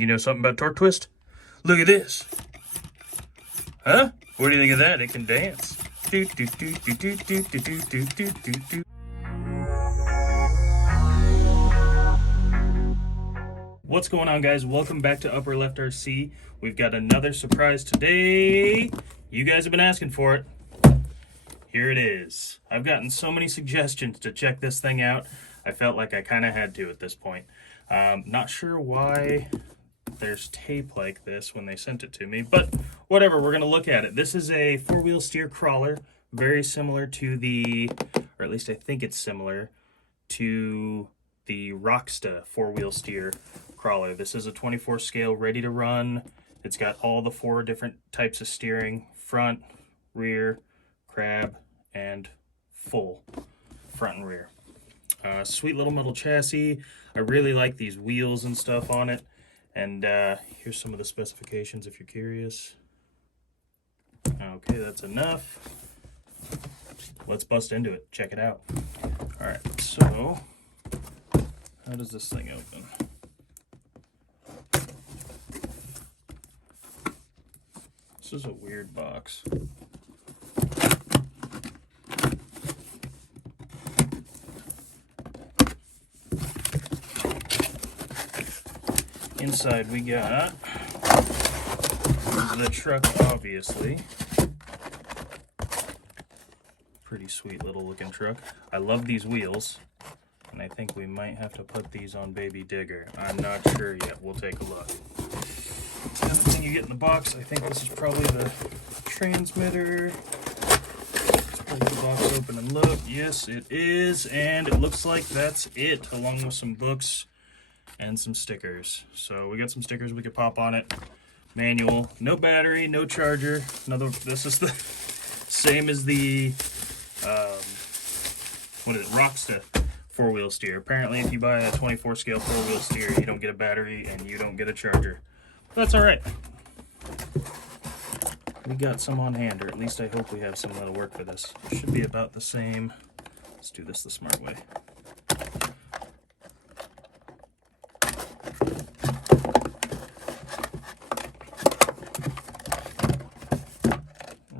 You know something about torque twist? Look at this. Huh? What do you think of that? It can dance. Do, do, do, do, do, do, do, do, do, do, do. What's going on, guys? Welcome back to Upper Left RC. We've got another surprise today. You guys have been asking for it. Here it is. I've gotten so many suggestions to check this thing out. I felt like I kind of had to at this point. Not sure why there's tape like this when they sent it to me, but whatever, we're going to look at it. This is a four-wheel steer crawler, very similar to the, or at least I think it's similar to the Rocksta four-wheel steer crawler. This is a 24 scale, ready to run. It's got all the four different types of steering: front, rear, crab, and full front and rear. Sweet little metal chassis. I really like these wheels and stuff on it. And here's some of the specifications if you're curious. Okay, that's enough. Let's bust into it. Check it out. All right, so how does this thing open? This is a weird box. Inside we got the truck, obviously. Pretty sweet little looking truck. I love these wheels, and I think we might have to put these on Baby Digger. I'm not sure yet. We'll take a look. The other thing you get in the box, I think this is probably the transmitter. Let's break the box open and look. Yes, it is, and it looks like that's it, along with some books and some stickers. So we got some stickers we could pop on it. Manual, no battery, no charger. This is the same as the what is it, Rocksta four-wheel steer. Apparently if you buy a 24 scale four-wheel steer, you don't get a battery and you don't get a charger. But that's all right. We got some on hand, or at least I hope we have some that'll work for this. It should be about the same. Let's do this the smart way.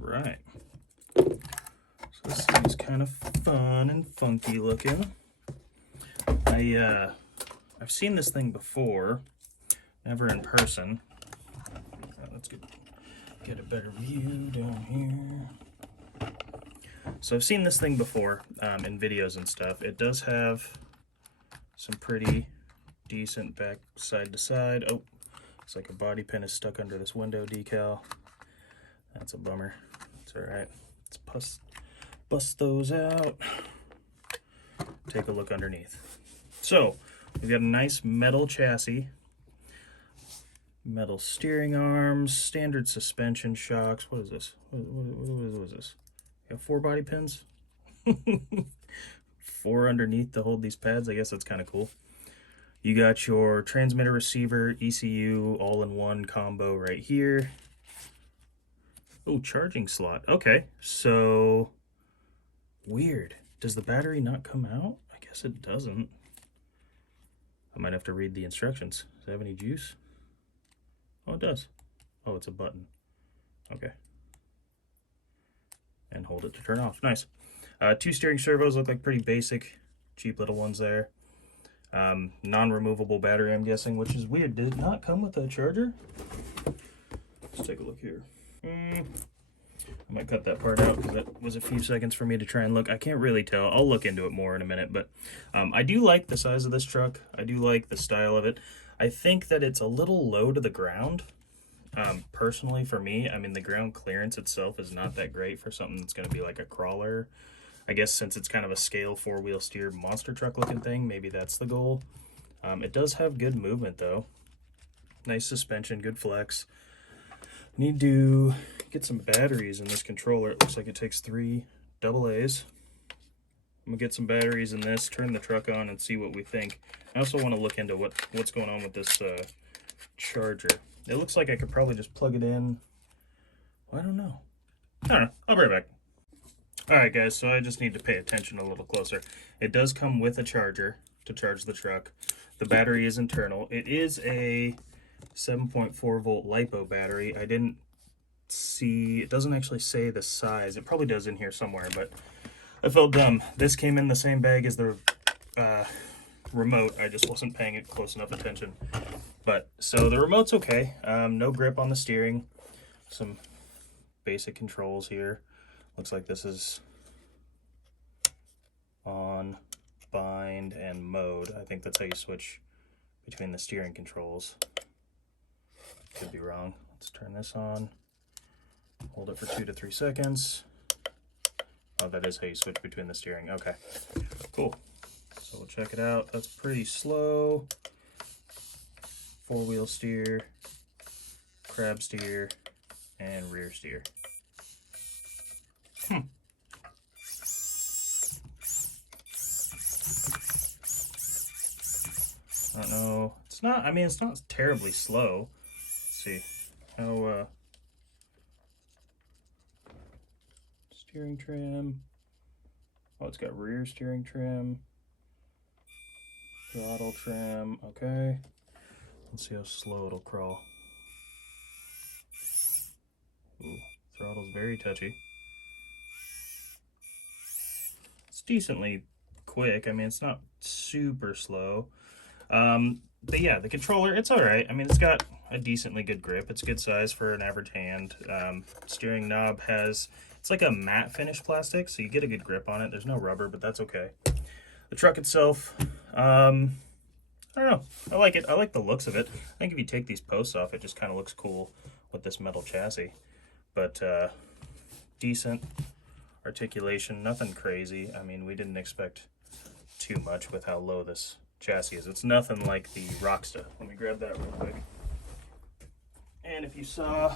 Right. So this thing's kind of fun and funky looking. I've seen this thing before, never in person. Let's get a better view down here. So I've seen this thing before in videos and stuff. It does have some pretty decent back side to side. Oh, looks like a bobby pin is stuck under this window decal. That's a bummer. It's all right. Let's bust those out. Take a look underneath. So we've got a nice metal chassis, metal steering arms, standard suspension shocks. What is this? What is this? You got 4 bobby pins? 4 underneath to hold these pads. I guess that's kind of cool. You got your transmitter, receiver, ECU, all-in-one combo right here. Oh, charging slot. Okay, so weird. Does the battery not come out? I guess it doesn't. I might have to read the instructions. Does it have any juice? Oh, it does. Oh, it's a button. Okay. And hold it to turn off. Nice. 2 steering servos, look like pretty basic, cheap little ones there. Non-removable battery, I'm guessing, which is weird. Did it not come with a charger? Let's take a look here. I might cut that part out because that was a few seconds for me to try and look. I can't really tell. I'll look into it more in a minute, but I do like the size of this truck. I do like the style of it. I think that it's a little low to the ground. Personally, for me, I mean, the ground clearance itself is not that great for something that's going to be like a crawler. I guess since it's kind of a scale four-wheel steer monster truck looking thing, maybe that's the goal. It does have good movement though. Nice suspension, good flex. Need to get some batteries in this controller. It looks like it takes 3 AA's. I'm gonna get some batteries in this, turn the truck on, and see what we think. I also want to look into what's going on with this charger. It looks like I could probably just plug it in. Well, I don't know. I'll be right back. All right, guys, so I just need to pay attention a little closer. It does come with a charger to charge the truck. The battery is internal. It is a 7.4 volt LiPo battery. I didn't see, it doesn't actually say the size. It probably does in here somewhere, but I felt dumb. This came in the same bag as the remote. I just wasn't paying it close enough attention. But so the remote's okay. No grip on the steering. Some basic controls here. Looks like this is on, bind, and mode. I think that's how you switch between the steering controls. Could be wrong. Let's turn this on. Hold it for 2 to 3 seconds. Oh, that is how you switch between the steering. Okay, cool. So we'll check it out. That's pretty slow. 4-wheel steer, crab steer, and rear steer. I don't know. It's not, I mean, it's not terribly slow. Let's see. How, steering trim. Oh, it's got rear steering trim. Throttle trim. Okay. Let's see how slow it'll crawl. Ooh, throttle's very touchy. It's decently quick. I mean, it's not super slow. But yeah, the controller, it's all right. I mean, it's got a decently good grip. It's good size for an average hand. Steering knob has, it's like a matte finish plastic, so you get a good grip on it. There's no rubber, but that's okay. The truck itself, I don't know. I like it. I like the looks of it. I think if you take these posts off, it just kind of looks cool with this metal chassis. But decent articulation, nothing crazy. I mean, we didn't expect too much with how low this chassis is. It's nothing like the Rocksta. Let me grab that real quick. And if you saw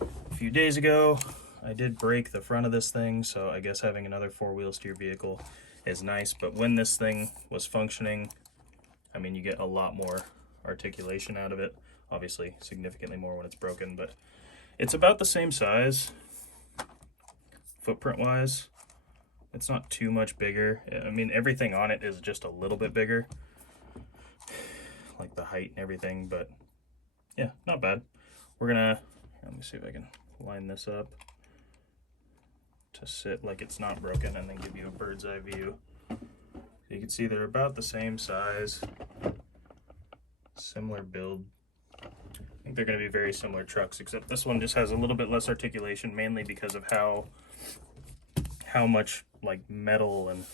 a few days ago, I did break the front of this thing, so I guess having another 4-wheel steer vehicle is nice. But when this thing was functioning, I mean, you get a lot more articulation out of it. Obviously, significantly more when it's broken, but it's about the same size, footprint-wise. It's not too much bigger. I mean, everything on it is just a little bit bigger, like the height and everything, but yeah, not bad. We're gonna, let me see if I can line this up to sit like it's not broken and then give you a bird's eye view. You can see they're about the same size, similar build. I think they're going to be very similar trucks, except this one just has a little bit less articulation, mainly because of how much like metal and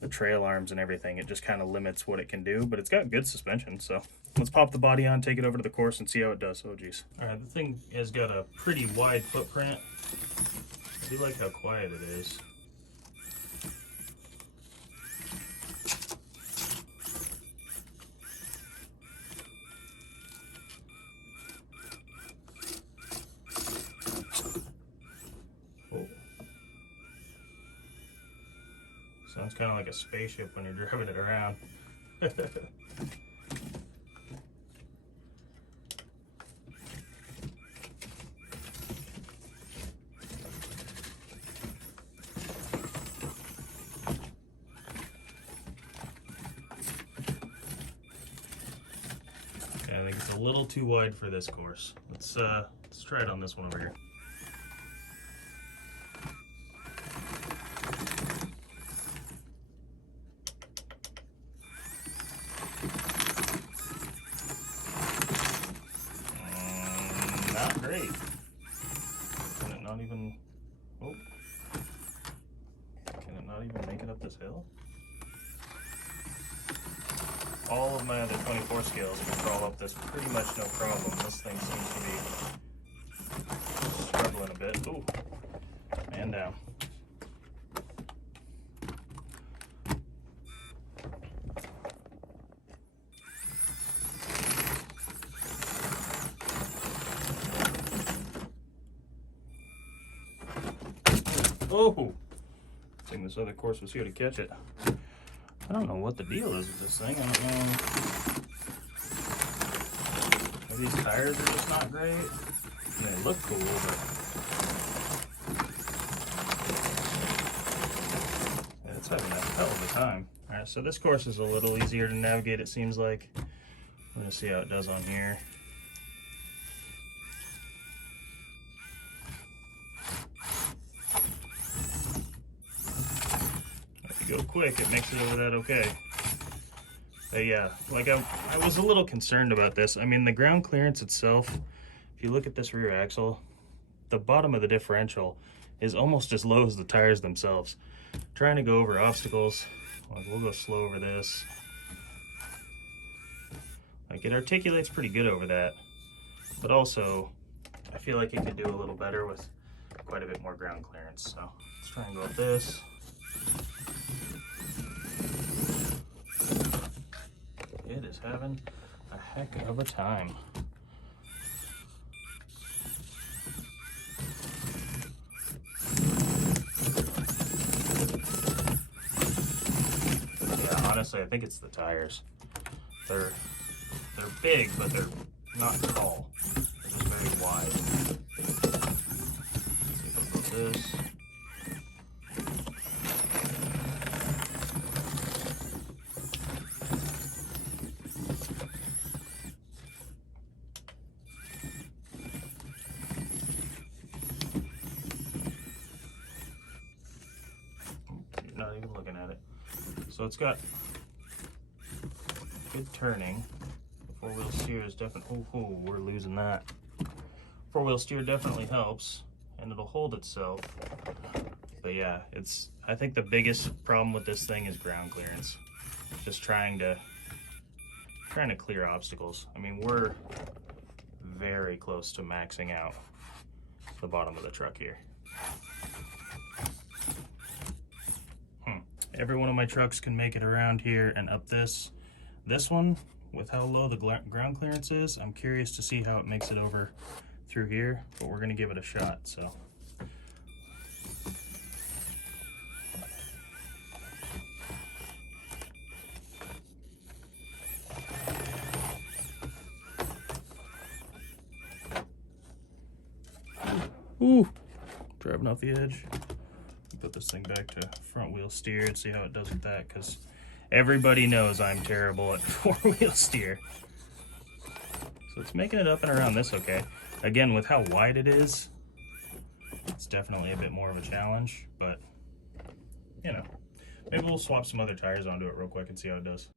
the trail arms and everything. It just kind of limits what it can do, but it's got good suspension. So let's pop the body on, take it over to the course, and see how it does. Oh geez. All right, the thing has got a pretty wide footprint. I do like how quiet it is. Sounds kind of like a spaceship when you're driving it around. Okay, I think it's a little too wide for this course. Let's try it on this one over here. Not great. Can it not even, oh, can it not even make it up this hill? All of my other 24 scales can crawl up this pretty much no problem. This thing seems to be struggling a bit. Ooh, man down. Oh, I think this other course was here to catch it. I don't know what the deal is with this thing. I don't know. Maybe these tires are just not great. They look cool, but it's having a hell of a time. Alright, so this course is a little easier to navigate, it seems like. I'm gonna see how it does on here. If you go quick, it makes it over that okay. But yeah, like I was a little concerned about this. I mean, the ground clearance itself, if you look at this rear axle, the bottom of the differential is almost as low as the tires themselves. Trying to go over obstacles, like we'll go slow over this. Like it articulates pretty good over that, but also I feel like it could do a little better with quite a bit more ground clearance. So let's try and go with this. It is having a heck of a time. Yeah, honestly, I think it's the tires. They're big, but they're not tall. They're just very wide. Let's see if we'll go this. Not even looking at it. So it's got good turning. The four-wheel steer is definitely, oh, we're losing that. Four-wheel steer definitely helps, and it'll hold itself. But yeah, I think the biggest problem with this thing is ground clearance. Just trying to clear obstacles. I mean, we're very close to maxing out the bottom of the truck here. Every one of my trucks can make it around here and up this. This one, with how low the ground clearance is, I'm curious to see how it makes it over through here, but we're gonna give it a shot, so. Ooh, driving off the edge. Put this thing back to front wheel steer and see how it does with that, because everybody knows I'm terrible at four-wheel steer. So it's making it up and around this okay. Again, with how wide it is, it's definitely a bit more of a challenge, but you know, maybe we'll swap some other tires onto it real quick and see how it does.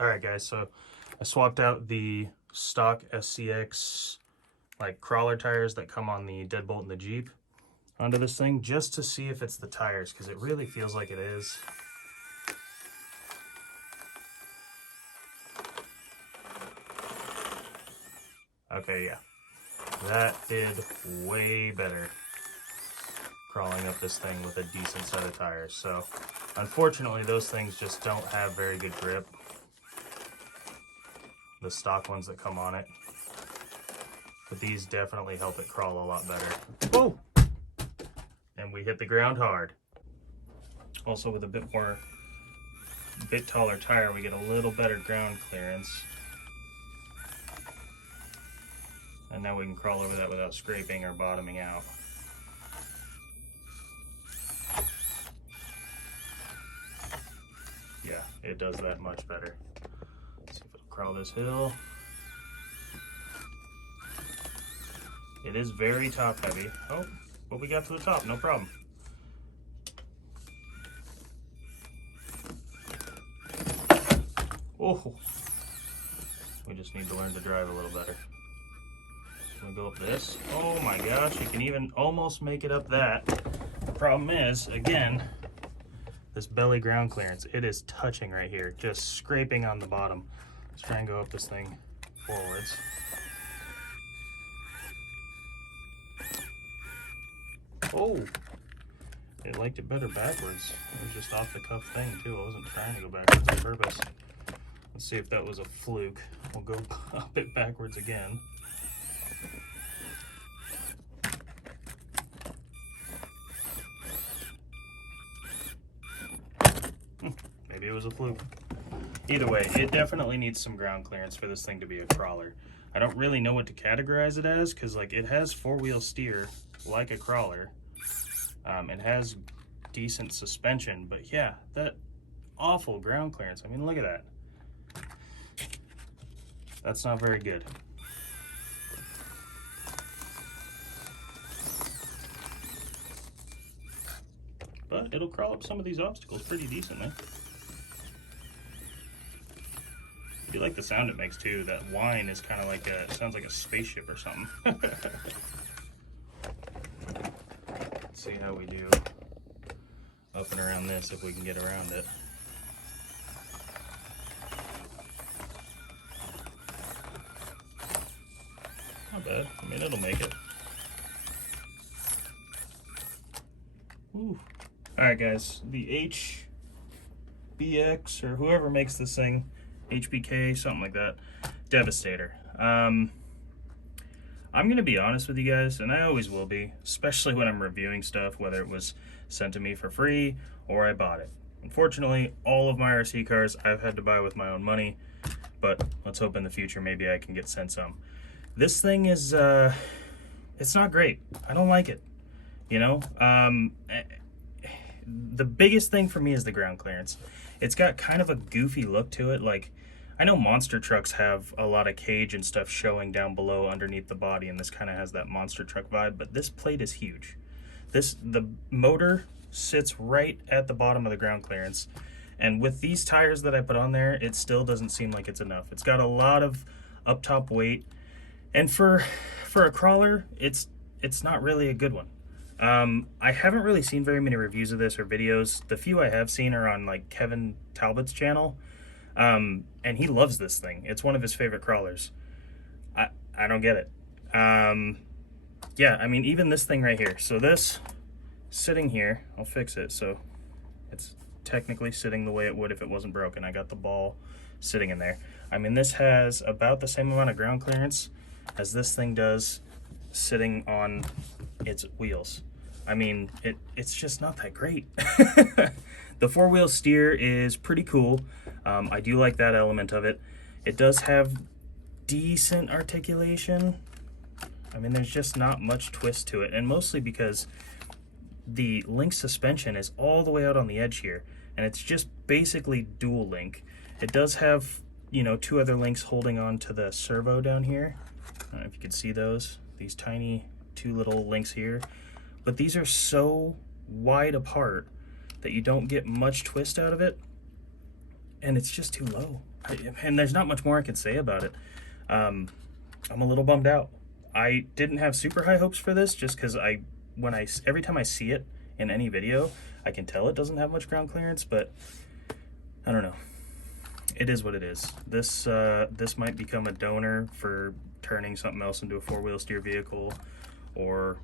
Alright guys, so I swapped out the stock SCX like crawler tires that come on the deadbolt and the Jeep onto this thing just to see if it's the tires, because it really feels like it is. Okay, yeah. That did way better crawling up this thing with a decent set of tires. So unfortunately those things just don't have very good grip, the stock ones that come on it, but these definitely help it crawl a lot better. Whoa! And we hit the ground hard. Also with a bit taller tire, we get a little better ground clearance. And now we can crawl over that without scraping or bottoming out. Yeah, it does that much better. Let's see if it'll crawl this hill. It is very top heavy. Oh, but we got to the top, no problem. Oh, we just need to learn to drive a little better. Can we go up this? Oh my gosh, you can even almost make it up that. The problem is, again, this belly ground clearance, it is touching right here, just scraping on the bottom. Let's try and go up this thing forwards. Oh, it liked it better backwards. It was just off the cuff thing too. I wasn't trying to go backwards on purpose. Let's see if that was a fluke. We'll go up it backwards again. Maybe it was a fluke. Either way, it definitely needs some ground clearance for this thing to be a crawler. I don't really know what to categorize it as, because like it has four-wheel steer like a crawler. It has decent suspension, but yeah, that awful ground clearance. I mean, look at that. That's not very good. But it'll crawl up some of these obstacles pretty decently. I do like the sound it makes too. That whine is kind of like a, sounds like a spaceship or something. Let's see how we do up and around this, if we can get around it. Not bad. I mean, it'll make it. Ooh. Alright guys, the HBX, or whoever makes this thing, HBK, something like that, Devastator. I'm going to be honest with you guys, and I always will be, especially when I'm reviewing stuff, whether it was sent to me for free or I bought it. Unfortunately, all of my RC cars I've had to buy with my own money, but let's hope in the future maybe I can get sent some. This thing is, it's not great. I don't like it, you know? The biggest thing for me is the ground clearance. It's got kind of a goofy look to it. Like, I know monster trucks have a lot of cage and stuff showing down below underneath the body, and this kind of has that monster truck vibe, but this plate is huge. The motor sits right at the bottom of the ground clearance, and with these tires that I put on there, it still doesn't seem like it's enough. It's got a lot of up top weight, and for a crawler, it's not really a good one. I haven't really seen very many reviews of this or videos. The few I have seen are on like Kevin Talbot's channel, and he loves this thing. It's one of his favorite crawlers. I don't get it. Yeah, I mean, even this thing right here. So this sitting here, I'll fix it so it's technically sitting the way it would if it wasn't broken. I got the ball sitting in there. I mean, this has about the same amount of ground clearance as this thing does sitting on its wheels. I mean, it's just not that great. The four-wheel steer is pretty cool. I do like that element of it. It does have decent articulation. I mean, there's just not much twist to it, and mostly because the link suspension is all the way out on the edge here, and it's just basically dual link. It does have, you know, two other links holding on to the servo down here. I don't know if you can see those. These tiny two little links here, but these are so wide apart that you don't get much twist out of it, and it's just too low. And there's not much more I can say about it. I'm a little bummed out. I didn't have super high hopes for this, just because every time I see it in any video, I can tell it doesn't have much ground clearance, but I don't know. It is what it is. This might become a donor for turning something else into a four-wheel steer vehicle, or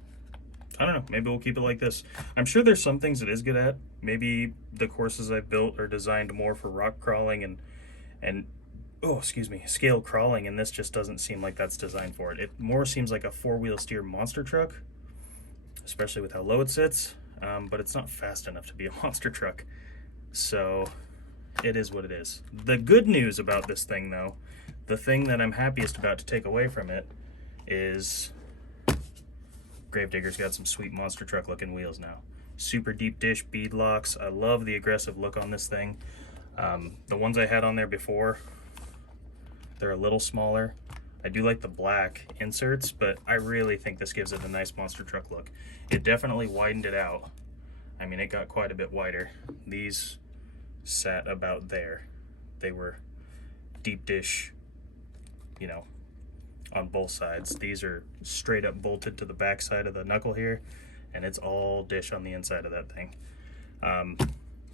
I don't know, maybe we'll keep it like this. I'm sure there's some things it is good at. Maybe the courses I've built are designed more for rock crawling and oh, excuse me, scale crawling, and this just doesn't seem like that's designed for it. It more seems like a four-wheel steer monster truck, especially with how low it sits, but it's not fast enough to be a monster truck. So it is what it is. The good news about this thing, though, the thing that I'm happiest about to take away from it, is Gravedigger's got some sweet monster truck looking wheels now. Super deep dish bead locks. I love the aggressive look on this thing. The ones I had on there before, they're a little smaller. I do like the black inserts, but I really think this gives it a nice monster truck look. It definitely widened it out. I mean, it got quite a bit wider. These sat about there. They were deep dish, you know, on both sides. These are straight up bolted to the back side of the knuckle here, and it's all dish on the inside of that thing.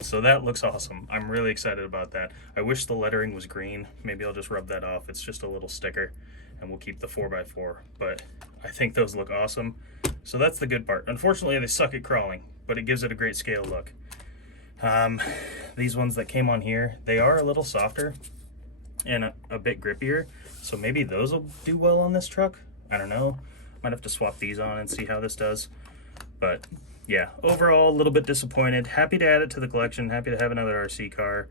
So that looks awesome. I'm really excited about that. I wish the lettering was green. Maybe I'll just rub that off. It's just a little sticker, and we'll keep the 4x4, but I think those look awesome. So that's the good part. Unfortunately, they suck at crawling, but it gives it a great scale look. These ones that came on here, they are a little softer and a bit grippier, so maybe those will do well on this truck. I don't know. Might have to swap these on and see how this does. But yeah, overall a little bit disappointed. Happy to add it to the collection. Happy to have another RC car.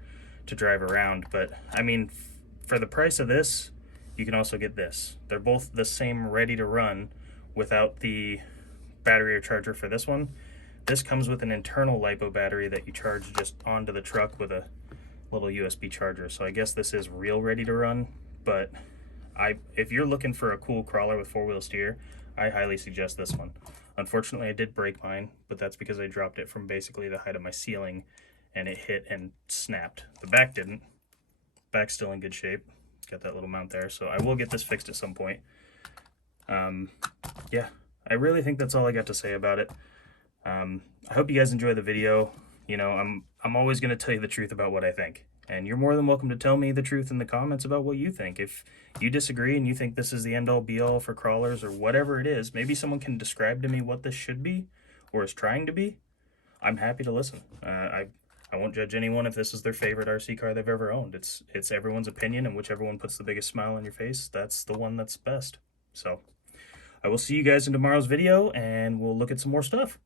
to drive around. But I mean, for the price of this, you can also get this. They're both the same, ready to run, without the battery or charger for this one. This comes with an internal LiPo battery that you charge just onto the truck with a little USB charger. So I guess this is real ready to run, but if you're looking for a cool crawler with four-wheel steer, I highly suggest this one. Unfortunately, I did break mine, but that's because I dropped it from basically the height of my ceiling and it hit and snapped. The back didn't. Back's still in good shape. Got that little mount there, so I will get this fixed at some point. Yeah, I really think that's all I got to say about it. I hope you guys enjoy the video. You know, I'm always going to tell you the truth about what I think, and you're more than welcome to tell me the truth in the comments about what you think. If you disagree and you think this is the end-all be-all for crawlers or whatever it is, maybe someone can describe to me what this should be or is trying to be, I'm happy to listen. I won't judge anyone if this is their favorite RC car they've ever owned. It's everyone's opinion, and whichever one puts the biggest smile on your face, that's the one that's best. So I will see you guys in tomorrow's video, and we'll look at some more stuff.